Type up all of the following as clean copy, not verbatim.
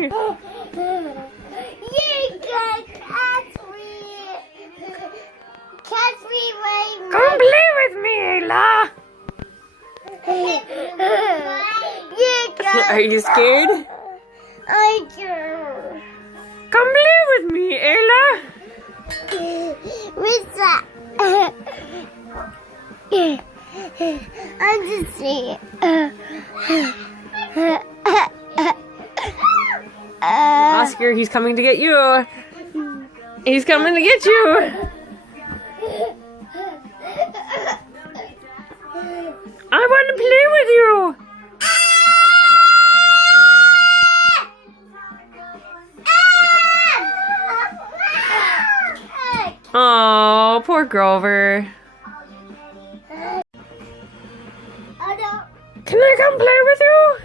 You can catch me. Catch me right now. Come play with me, Ayla. Are you scared? I do. Come play with me, Ayla. What's that? I'm just saying. Oscar, he's coming to get you. He's coming to get you. I want to play with you. Oh, poor Grover. Can I come play with you?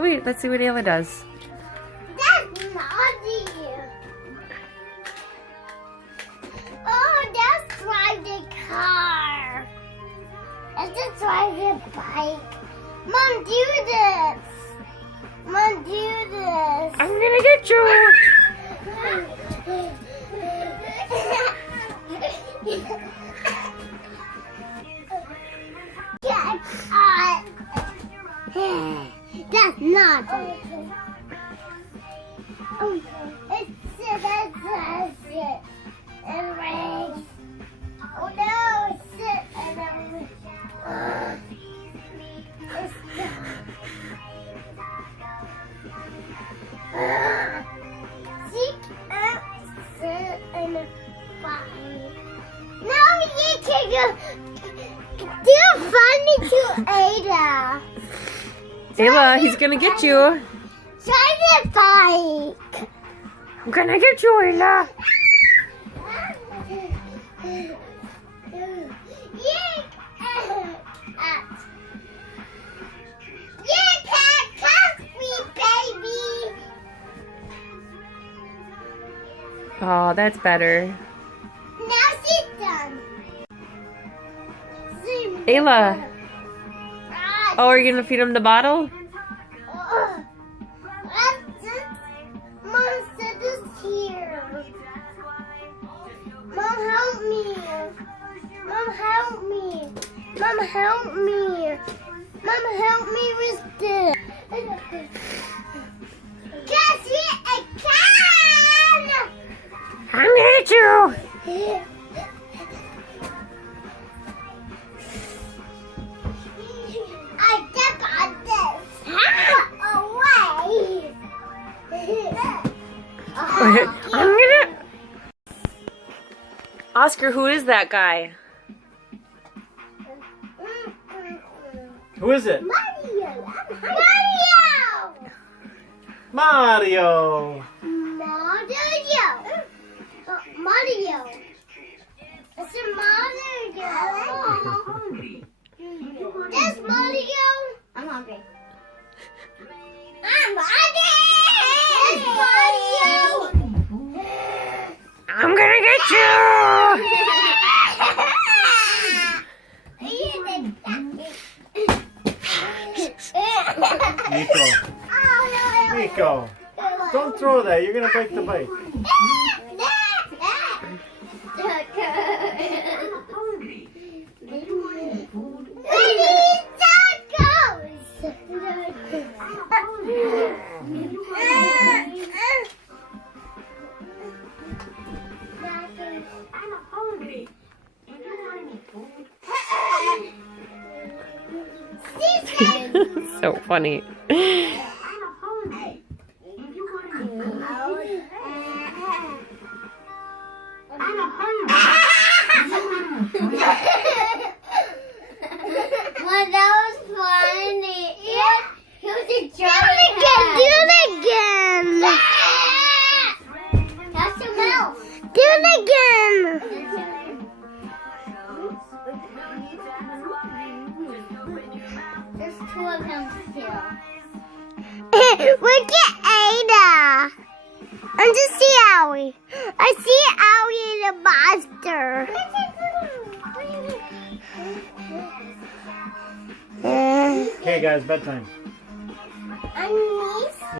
Wait, let's see what Ayla does. That's naughty. Oh, that's drive the car. Let's just drive the bike. Mom, do this. Mom, do this. I'm gonna get you. That's naughty. Oh, it's it. It rains. Oh no, it's it. And it's sit in the fire. Now you can go. Do funny to Ada. Ayla, he's gonna get you. Try the bike. I'm gonna get you, Ayla. You can't touch me, baby. Oh, that's better. Now she's done. Ayla. Oh, are you gonna feed him the bottle? Mom said this here. Mom, help me. Mom, help me. Mom, help me. Mom, help me with this. Catch me a can. I'm gonna get you. I step on this. Away. I'm gonna... Oscar, who is that guy? Who is it? Mario. Mario. Mario. It's a Mario. That's Mario. I'm hungry. I'm hungry. That's Mario. I'm gonna get you. Nico, don't throw that. You're gonna break the bike. So funny. Well, that was funny. Yeah. He was a jerk. Do it again. That's your mouth. Do it again. There's two of them still. Look at Ada. And just see Howie. I see Ailis the monster. Okay, guys, bedtime. I